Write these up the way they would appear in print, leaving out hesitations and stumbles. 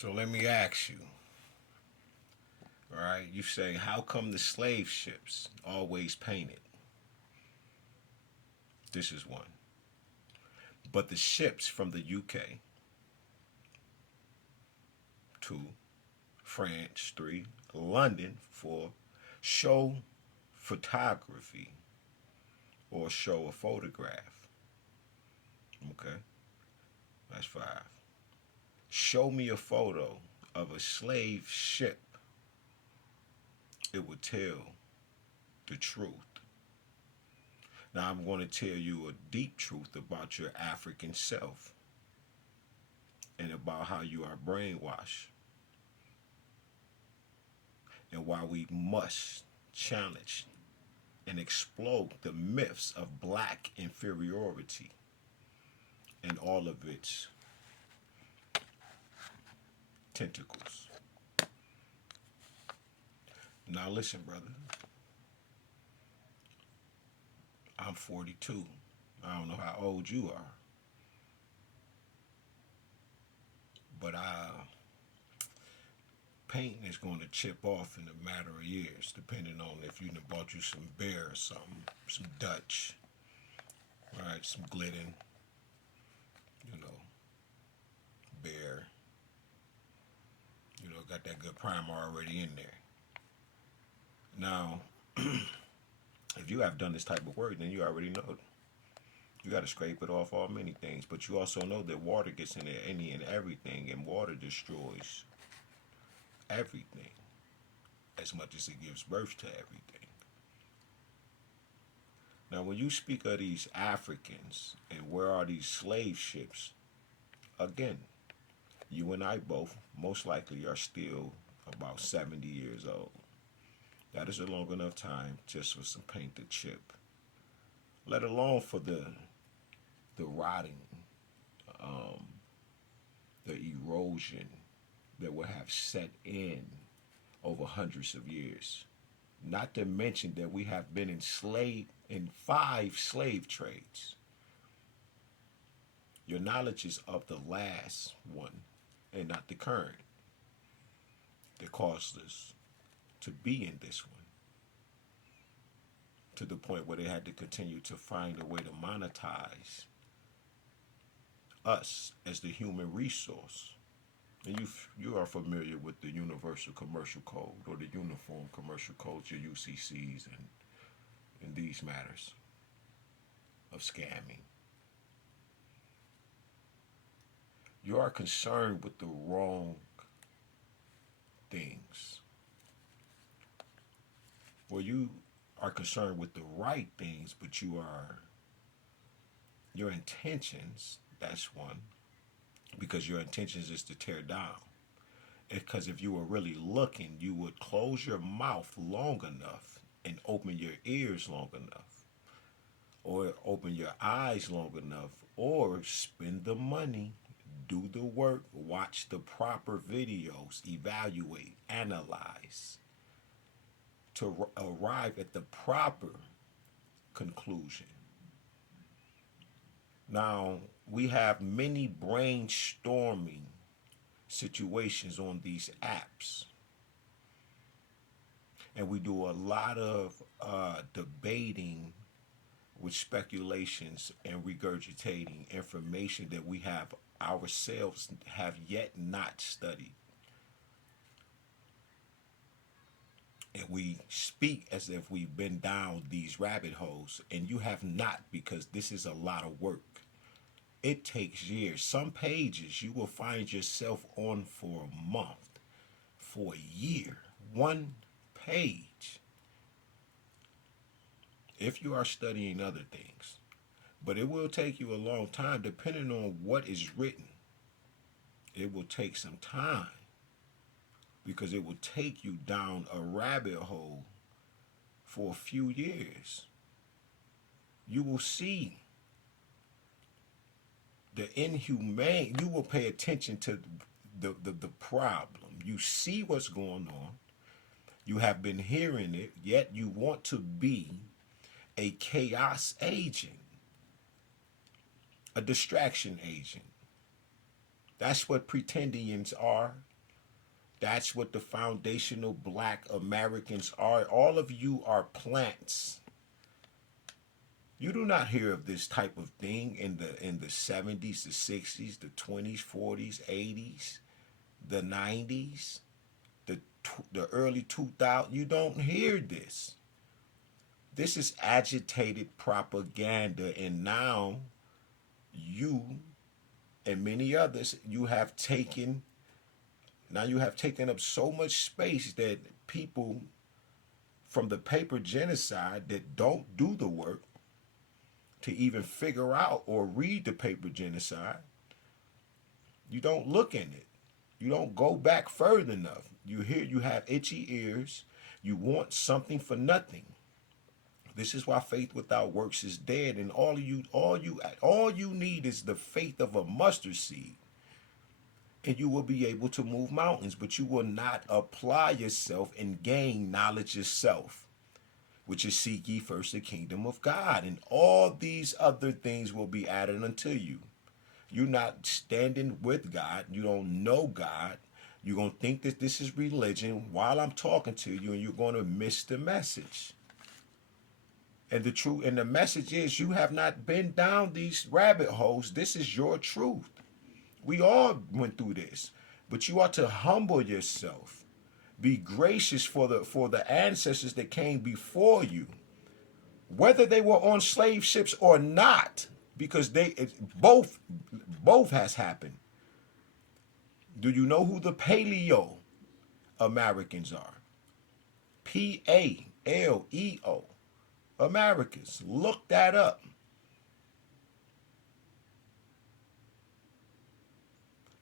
So let me ask you, all right? You say, how come the slave ships always painted? This is one. But the ships from the UK, two, France, three, London, four, show photography or show a photograph. Okay, that's five. Show me a photo of a slave ship. It would tell the truth. Now I'm going to tell you a deep truth about your African self and about how you are brainwashed and why we must challenge and explode the myths of black inferiority and all of its tentacles. Now listen, brother. I'm 42. I don't know how old you are, but painting is going to chip off in a matter of years, depending on if you done bought you some beer or something, some Dutch, right? Some Glidden, you know, beer. You know, got that good primer already in there. Now, if you have done this type of work, then you already know. You got to scrape it off all many things, but you also know that water gets in there, any and everything, and water destroys everything as much as it gives birth to everything. Now, when you speak of these Africans and where are these slave ships, again, you and I both most likely are still about 70 years old. That is a long enough time just for some paint to chip, let alone for the rotting, um, the erosion that will have set in over hundreds of years. Not to mention that we have been enslaved in 5 slave trades. Your knowledge is of the last one and not the current that caused us to be in this one, to the point where they had to continue to find a way to monetize us as the human resource. And you are familiar with the Universal Commercial Code or the Uniform Commercial Codes, your UCCs, and in these matters of scamming. You are concerned with the wrong things. Well, you are concerned with the right things, but your intentions, that's one, because your intentions is to tear down. Because if you were really looking, you would close your mouth long enough and open your ears long enough, or open your eyes long enough, or spend the money, do the work, watch the proper videos, evaluate, analyze, to arrive at the proper conclusion. Now, we have many brainstorming situations on these apps, and we do a lot of debating with speculations and regurgitating information that we have ourselves have yet not studied. And we speak as if we've been down these rabbit holes, and you have not, because this is a lot of work. It takes years. Some pages you will find yourself on for a month, for a year, one page, if you are studying other things. But it will take you a long time depending on what is written. It will take some time because it will take you down a rabbit hole for a few years. You will see the inhumane, you will pay attention to the problem. You see what's going on. You have been hearing it, yet you want to be a chaos agent, a distraction agent. That's what pretendians are That's what the foundational black Americans are. All of you are plants. You do not hear of this type of thing in the 70s, the 60s, the 20s, 40s, 80s, the 90s, the early 2000s. You don't hear this. This is agitated propaganda, and now you and many others, you have taken up so much space that people from the paper genocide that don't do the work to even figure out or read the paper genocide, you don't look in it. You don't go back further enough. You have itchy ears. You want something for nothing. This is why faith without works is dead. And all you need is the faith of a mustard seed. And you will be able to move mountains, but you will not apply yourself and gain knowledge yourself, which is seek ye first the kingdom of God. And all these other things will be added unto you. You're not standing with God. You don't know God. You're going to think that this is religion while I'm talking to you, and you're going to miss the message. And the message is you have not been down these rabbit holes. This is your truth. We all went through this, but you ought to humble yourself. Be gracious for the ancestors that came before you, whether they were on slave ships or not, because both has happened. Do you know who the Paleo Americans are? Paleo Americans. Look that up.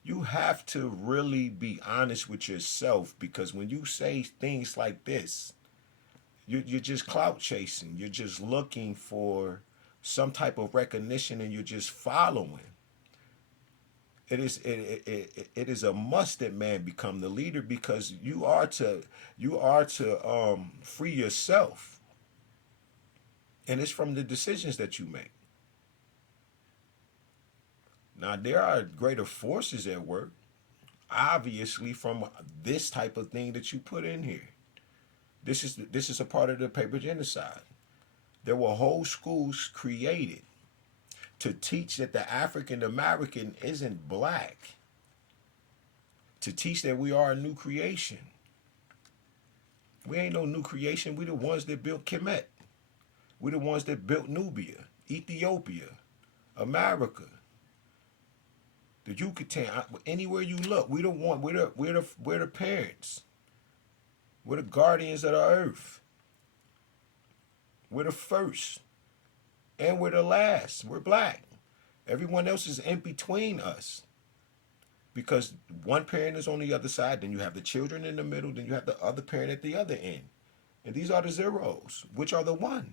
You have to really be honest with yourself, because when you say things like this, you're just clout chasing. You're just looking for some type of recognition, and you're just following. It is a must that man become the leader, because you are to free yourself, and it's from the decisions that you make. Now, there are greater forces at work, obviously, from this type of thing that you put in here. This is a part of the paper genocide. There were whole schools created to teach that the African American isn't black, to teach that we are a new creation. We ain't no new creation. We the ones that built Kemet. We the ones that built Nubia, Ethiopia, America, the Yucatan. Anywhere you look, we're the parents. We're the guardians of the earth. We're the first, and we're the last. We're black. Everyone else is in between us, because one parent is on the other side, then you have the children in the middle, then you have the other parent at the other end. And these are the zeros, which are the one.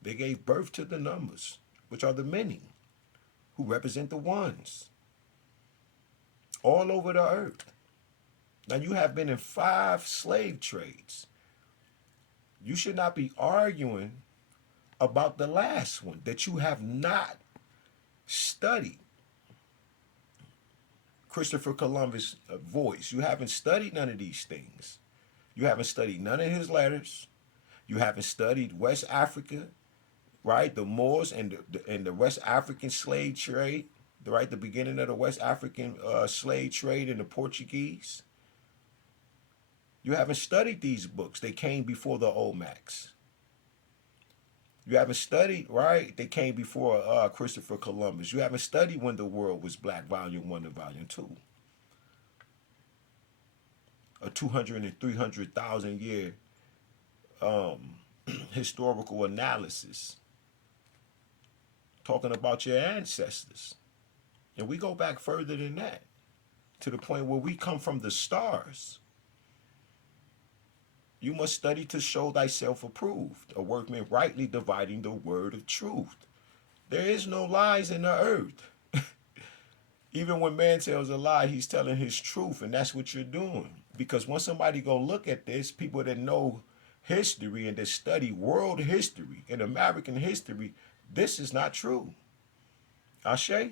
They gave birth to the numbers, which are the many, who represent the ones, all over the earth. Now, you have been in 5 slave trades. You should not be arguing about the last one that you have not studied. Christopher Columbus' voice. You haven't studied none of these things. You haven't studied none of his letters. You haven't studied West Africa, right? The Moors and the West African slave trade, right? The beginning of the West African slave trade and the Portuguese. You haven't studied these books. They came before the Olmecs. You haven't studied, right? They came before Christopher Columbus. You haven't studied When the World Was Black, Volume 1 and Volume 2. A 200 and 300,000 year historical analysis talking about your ancestors. And we go back further than that, to the point where we come from the stars. You must study to show thyself approved, a workman rightly dividing the word of truth. There is no lies in the earth. Even when man tells a lie, he's telling his truth, and that's what you're doing. Because once somebody go look at this, people that know history and that study world history and American history, this is not true. Ashe?